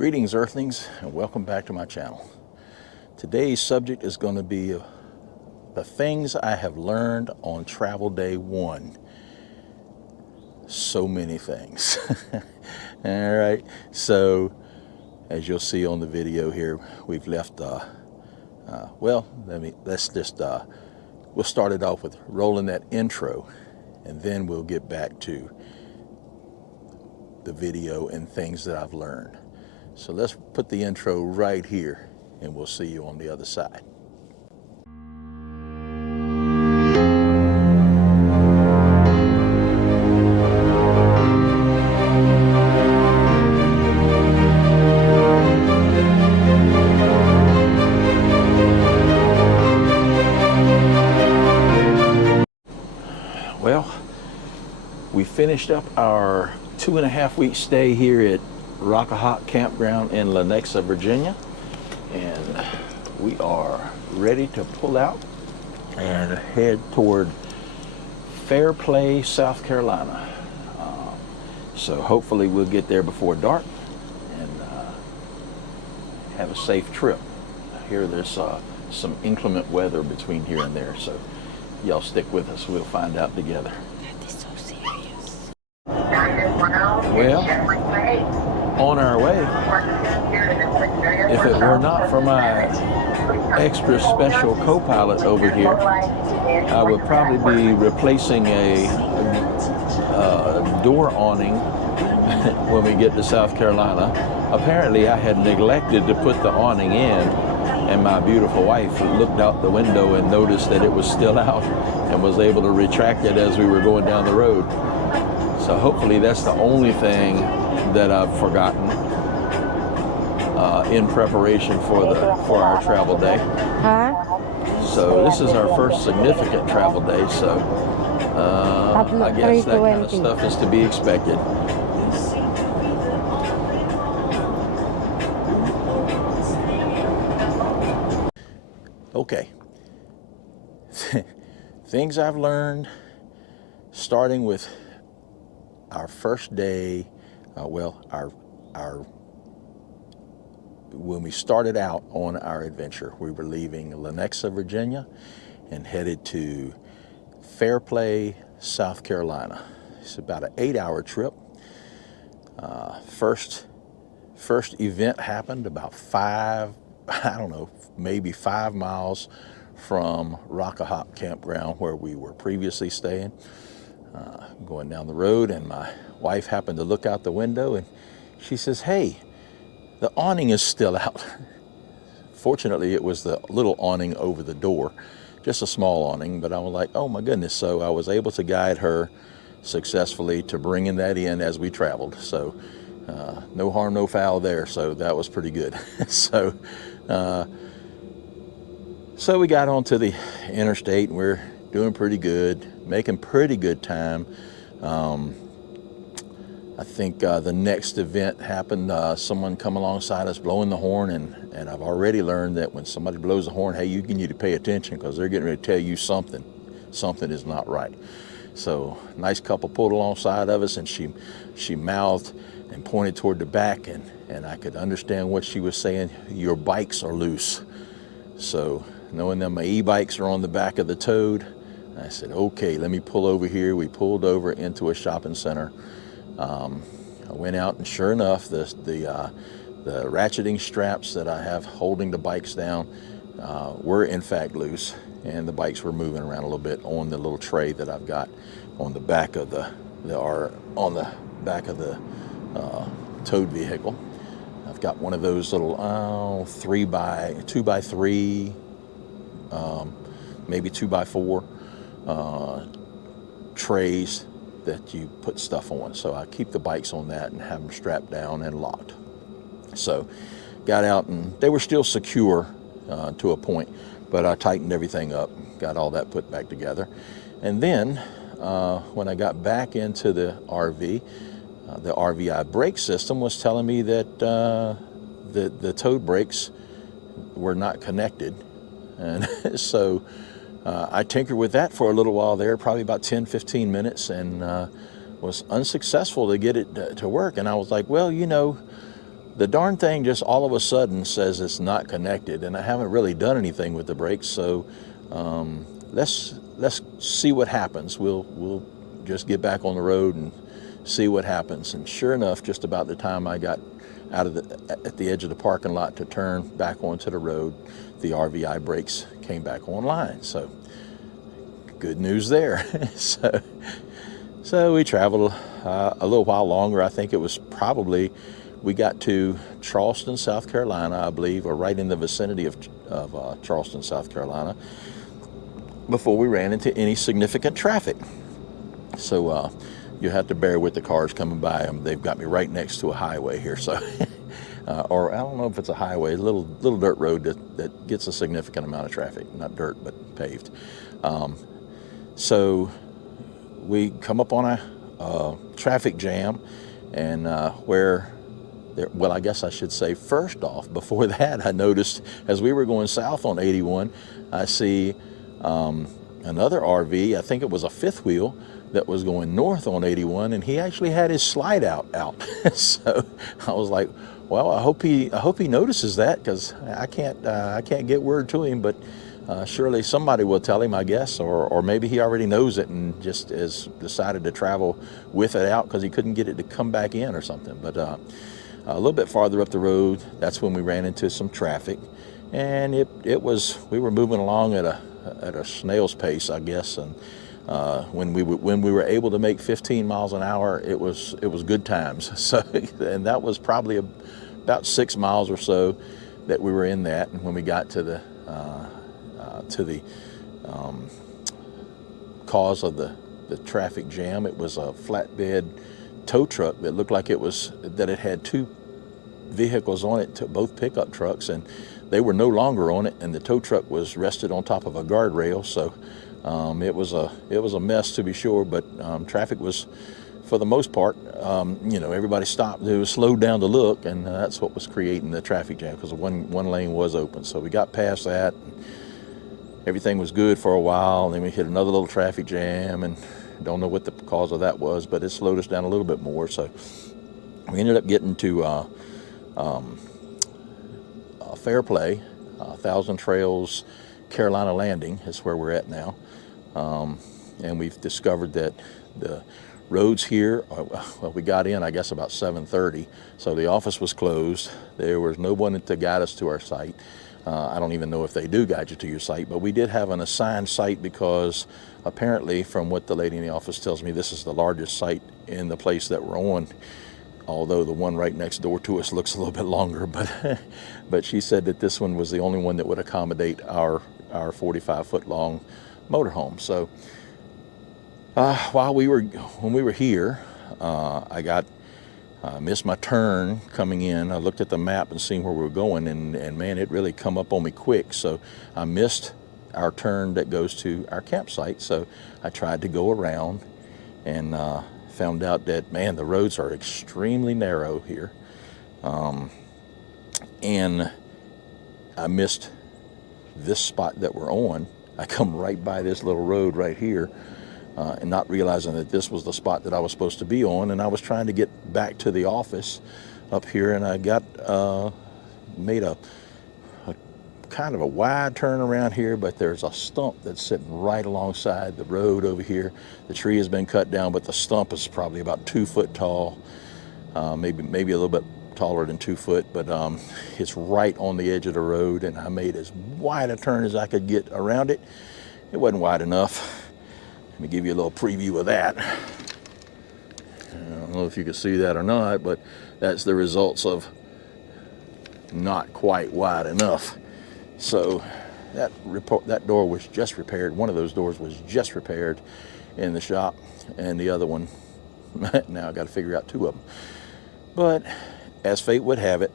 Greetings, Earthlings, and welcome back to my channel. Today's subject is going to be the things I have learned on travel day one. So many things. All right, so as you'll see on the video here, we've left, we'll start it off with rolling that intro, and then we'll get back to the video and things that I've learned. So let's put the intro right here, and we'll see you on the other side. Well, we finished up our 2.5-week stay here at Rockahawk Campground in Lenexa, Virginia, and we are ready to pull out and head toward Fairplay, South Carolina. So hopefully we'll get there before dark and have a safe trip. I hear there's some inclement weather between here and there, so y'all stick with us. We'll find out together. That is so serious. Well, on our way, if it were not for my extra special co-pilot over here, I would probably be replacing a door awning when we get to South Carolina. Apparently I had neglected to put the awning in, and my beautiful wife looked out the window and noticed that it was still out and was able to retract it as we were going down the road. So hopefully that's the only thing that I've forgotten in preparation for our travel day. So this is our first significant travel day, so I guess that kind of stuff is to be expected. Okay, things I've learned, starting with our first day, when we started out on our adventure. We were leaving Lenexa, Virginia, and headed to Fairplay, South Carolina. It's about an 8-hour trip. First event happened about maybe 5 miles from Rockahawk Campground, where we were previously staying. Going down the road, and my wife happened to look out the window, and she says, "Hey, the awning is still out." Fortunately, it was the little awning over the door, just a small awning, but I was like, oh my goodness. So I was able to guide her successfully to bringing that in as we traveled. So no harm, no foul there. So that was pretty good. So we got onto the interstate, and we're doing pretty good, making pretty good time. I think the next event happened, someone come alongside us blowing the horn, and I've already learned that when somebody blows the horn, hey, you need to pay attention, because they're getting ready to tell you something is not right. So nice couple pulled alongside of us, and she mouthed and pointed toward the back, and I could understand what she was saying. Your bikes are loose. So knowing that my e-bikes are on the back of the Toad, I said, okay, let me pull over here. We pulled over into a shopping center. I went out, and sure enough, the ratcheting straps that I have holding the bikes down were in fact loose, and the bikes were moving around a little bit on the little tray that I've got on the back of the towed vehicle. I've got one of those little 2x3, maybe 2x4 trays that you put stuff on. So I keep the bikes on that and have them strapped down and locked. So got out, and they were still secure to a point, but I tightened everything up, got all that put back together. And then when I got back into the RV RVI brake system was telling me that the Toad brakes were not connected. And so I tinkered with that for a little while there, probably about 10-15 minutes, and was unsuccessful to get it to work. And I was like, well, you know, the darn thing just all of a sudden says it's not connected, and I haven't really done anything with the brakes. So let's see what happens. We'll just get back on the road and see what happens. And sure enough, just about the time I got out of at the edge of the parking lot to turn back onto the road, the RVI brakes came back online. So good news there. So we traveled a little while longer. I think it was probably, we got to Charleston, South Carolina, I believe, or right in the vicinity of Charleston, South Carolina, before we ran into any significant traffic. So you have to bear with the cars coming by. They've got me right next to a highway here, so or I don't know if it's a highway, a little dirt road that gets a significant amount of traffic. Not dirt, but paved. So we come up on a traffic jam, and well, I guess I should say, first off, before that, I noticed as we were going south on 81, I see another RV, I think it was a fifth wheel, that was going north on 81, and he actually had his slide out. So I was like, well, I hope he notices that, because I can't get word to him, but surely somebody will tell him, I guess, or maybe he already knows it and just has decided to travel with it out because he couldn't get it to come back in or something. But a little bit farther up the road, that's when we ran into some traffic, and we were moving along at a snail's pace, I guess, and when we were able to make 15 miles an hour, it was good times. So, and that was probably about 6 miles or so that we were in that. And when we got to the cause of the traffic jam, it was a flatbed tow truck that looked like it had two vehicles on it, both pickup trucks, and they were no longer on it, and the tow truck was rested on top of a guardrail. So it was a mess, to be sure, but traffic was, for the most part, everybody stopped. It was slowed down to look, and that's what was creating the traffic jam, because one lane was open. So we got past that, and everything was good for a while, and then we hit another little traffic jam, and don't know what the cause of that was, but it slowed us down a little bit more. So we ended up getting to Fair Play, Thousand Trails, Carolina Landing is where we're at now. And we've discovered that the roads here, well, we got in, I guess, about 7:30, so the office was closed. There was no one to guide us to our site. I don't even know if they do guide you to your site, but we did have an assigned site because apparently, from what the lady in the office tells me, this is the largest site in the place that we're on, although the one right next door to us looks a little bit longer. But she said that this one was the only one that would accommodate our 45-foot long motorhome. So when we were here, I missed my turn coming in. I looked at the map and seen where we were going, and man, it really come up on me quick. So I missed our turn that goes to our campsite. So I tried to go around, and found out that, man, the roads are extremely narrow here. And I missed this spot that we're on. I come right by this little road right here, and not realizing that this was the spot that I was supposed to be on. And I was trying to get back to the office up here, and I made a kind of a wide turn around here, but there's a stump that's sitting right alongside the road over here. The tree has been cut down, but the stump is probably about 2 foot tall, maybe a little bit taller than 2 foot, but it's right on the edge of the road, and I made as wide a turn as I could get around it. It wasn't wide enough. Let me give you a little preview of that. I don't know if you can see that or not, but that's the results of not quite wide enough. So that door was just repaired. One of those doors was just repaired in the shop, and the other one, now I got to figure out two of them. But as fate would have it,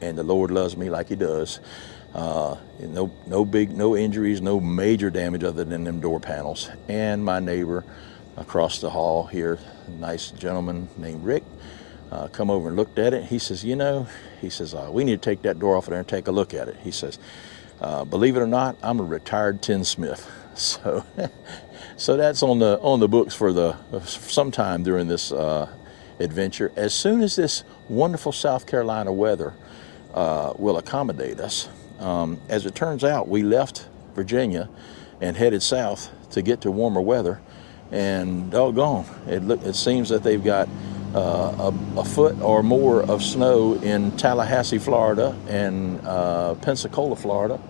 and the Lord loves me like He does, no injuries, no major damage other than them door panels. And my neighbor across the hall here, a nice gentleman named Rick, come over and looked at it. He says, we need to take that door off of there and take a look at it. He says, believe it or not, I'm a retired tinsmith. So that's on the books for sometime during this adventure. As soon as this wonderful South Carolina weather will accommodate us. As it turns out, we left Virginia and headed south to get to warmer weather, and doggone, it seems that they've got a foot or more of snow in Tallahassee, Florida, and Pensacola, Florida,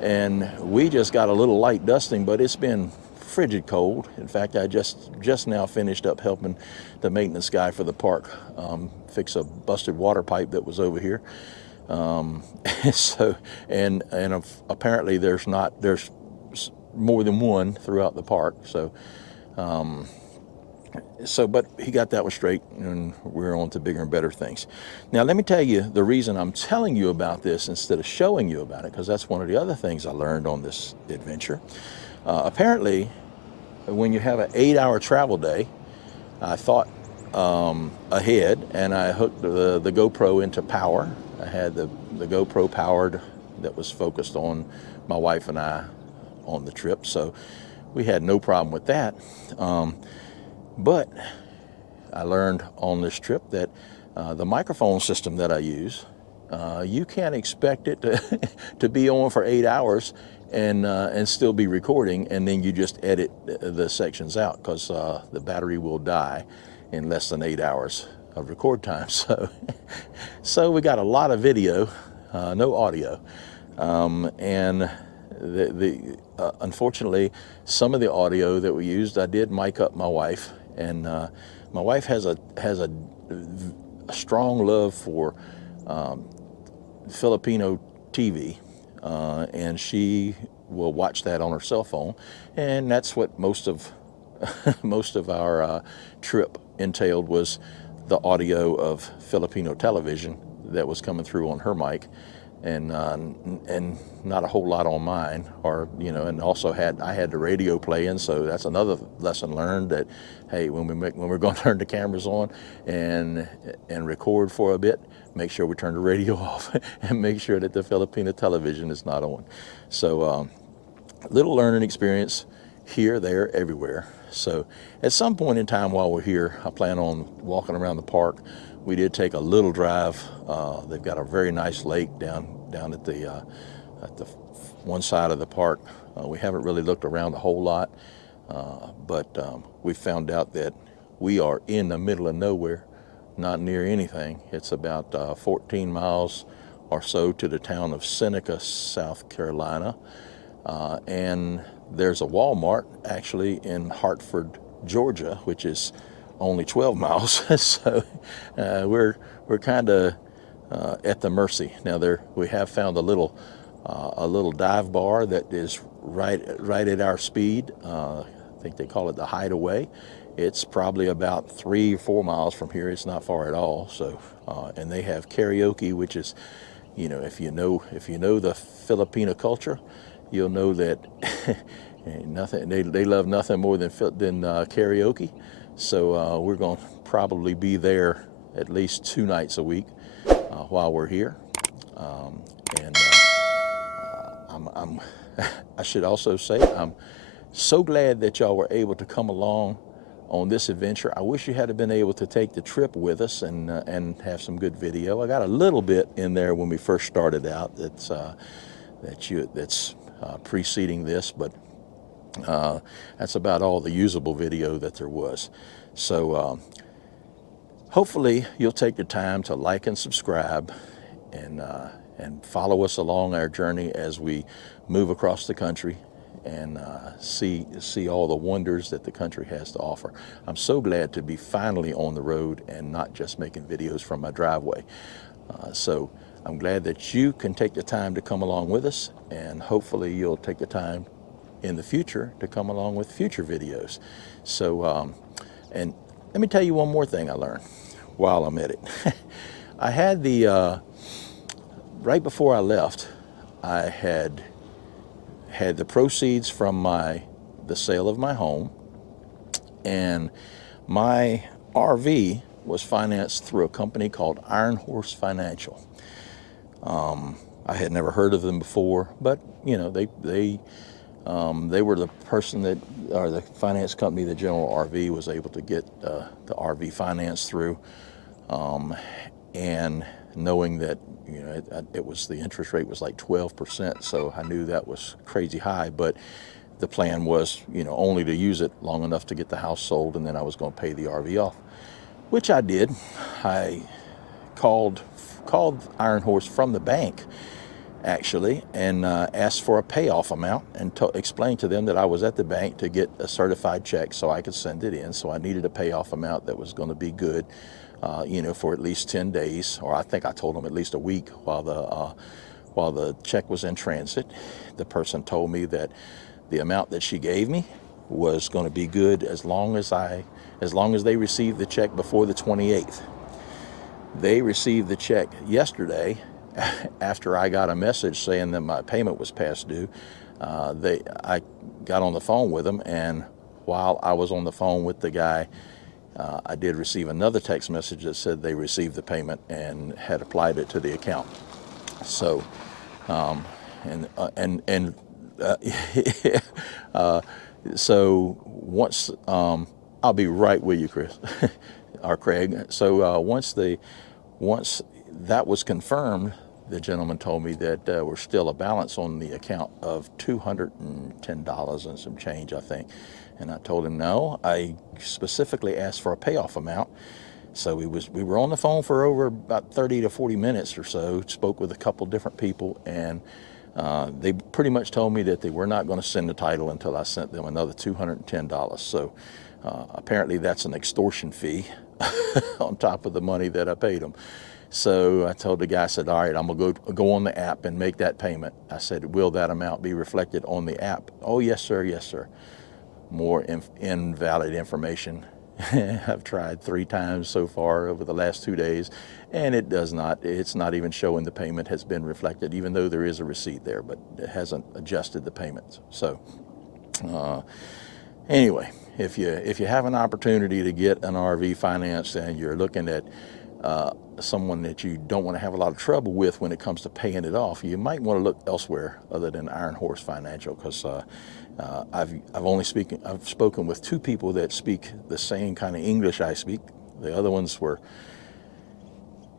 and we just got a little light dusting, but it's been frigid cold. In fact, I just now finished up helping the maintenance guy for the park fix a busted water pipe that was over here. So and apparently there's more than one throughout the park. But he got that one straight, and we're on to bigger and better things. Now, let me tell you the reason I'm telling you about this instead of showing you about it, because that's one of the other things I learned on this adventure. Apparently, when you have an 8-hour travel day, I thought ahead, and I hooked the GoPro into power. I had the GoPro powered that was focused on my wife and I on the trip, so we had no problem with that. But I learned on this trip that the microphone system that I use, you can't expect it to be on for 8 hours and still be recording, and then you just edit the sections out, because the battery will die in less than 8 hours of record time. So we got a lot of video, no audio, and unfortunately, some of the audio that we used, I did mic up my wife, and my wife has a strong love for Filipino TV, and she will watch that on her cell phone, and that's what most of our trip entailed, was the audio of Filipino television that was coming through on her mic, and not a whole lot on mine, or and also I had the radio playing, so that's another lesson learned, that hey, when we're going to turn the cameras on and record for a bit, make sure we turn the radio off and make sure that the Filipino television is not on. So little learning experience here, there, everywhere. So at some point in time while we're here, I plan on walking around the park. We did take a little drive. They've got a very nice lake down at the one side of the park. We haven't really looked around a whole lot, but we found out that we are in the middle of nowhere, not near anything. It's about 14 miles or so to the town of Seneca, South Carolina, and there's a Walmart actually in Hartford, Georgia, which is only 12 miles. So we're kind of at the mercy. Now we have found a little dive bar that is right at our speed. I think they call it the Hideaway. It's probably about 3 or 4 miles from here. It's not far at all. So and they have karaoke, which is, if you know the Filipino culture, you'll know that nothing. They love nothing more than karaoke. So we're going to probably be there at least 2 nights a week while we're here. And I should also say, I'm so glad that y'all were able to come along on this adventure. I wish you had been able to take the trip with us and have some good video. I got a little bit in there when we first started out that's preceding this, but that's about all the usable video that there was. So hopefully you'll take the time to like and subscribe and follow us along our journey as we move across the country and see all the wonders that the country has to offer. I'm so glad to be finally on the road and not just making videos from my driveway. So I'm glad that you can take the time to come along with us, and hopefully you'll take the time in the future to come along with future videos. So, and let me tell you one more thing I learned while I'm at it. I had right before I left, I had the proceeds from the sale of my home, and my RV was financed through a company called Iron Horse Financial. I had never heard of them before, but they were the person or the finance company that General RV was able to get the RV finance through. and knowing that, you know, the interest rate was like 12%, so I knew that was crazy high. But the plan was, you know, only to use it long enough to get the house sold, and then I was going to pay the RV off, which I did. I called Iron Horse from the bank, actually, and asked for a payoff amount, and explained to them that I was at the bank to get a certified check so I could send it in. So I needed a payoff amount that was going to be good, you know, for at least 10 days, or I think I told them at least a week while the check was in transit. The person told me that the amount that she gave me was going to be good as long as they received the check before the 28th. They received the check yesterday after I got a message saying that my payment was past due. I got on the phone with them, and while I was on the phone with the guy, I did receive another text message that said they received the payment and had applied it to the account. So, so once I'll be right with you, Chris or Craig. So once that was confirmed, the gentleman told me that we're still a balance on the account of $210 and some change, I think. And I told him no. I specifically asked for a payoff amount. So we were on the phone for over about 30 to 40 minutes or so, spoke with a couple different people, and they pretty much told me that they were not going to send the title until I sent them another $210. So apparently that's an extortion fee on top of the money that I paid them. So I told the guy, I said, all right, I'm going to go on the app and make that payment. I said, will that amount be reflected on the app? Oh, yes, sir, yes, sir. More invalid information. I've tried 3 times so far over the last 2 days, and it does not. It's not even showing the payment has been reflected, even though there is a receipt there, but it hasn't adjusted the payments. So anyway, if you have an opportunity to get an RV financed and you're looking at someone that you don't want to have a lot of trouble with when it comes to paying it off, you might want to look elsewhere other than Iron Horse Financial, because I've spoken with 2 people that speak the same kind of English I speak. The other ones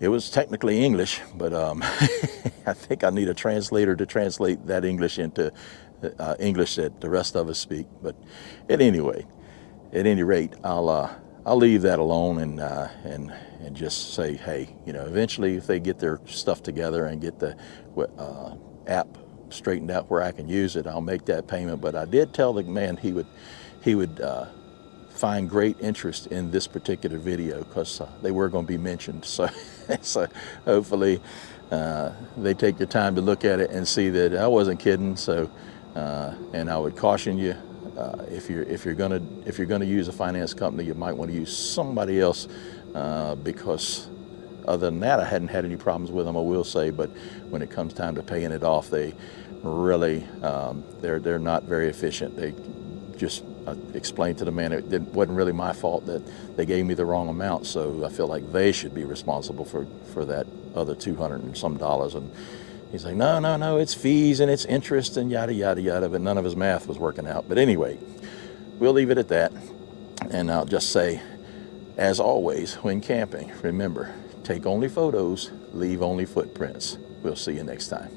it was technically English, but I think I need a translator to translate that English into English that the rest of us speak. But at any rate, I'll leave that alone and just say, hey, you know, eventually if they get their stuff together and get the app straightened out where I can use it, I'll make that payment. But I did tell the man he would find great interest in this particular video, because they were going to be mentioned. So, so hopefully they take the time to look at it and see that I wasn't kidding. So, and I would caution you, if you're gonna use a finance company, you might want to use somebody else, because other than that, I hadn't had any problems with them, I will say. But when it comes time to paying it off, they really they're not very efficient. They just explained to the man it wasn't really my fault that they gave me the wrong amount, so I feel like they should be responsible for that other $200 and some. And he's like, no, it's fees and it's interest and yada yada yada. But none of his math was working out. But anyway, we'll leave it at that, and I'll just say, as always, when camping, remember, take only photos, leave only footprints. We'll see you next time.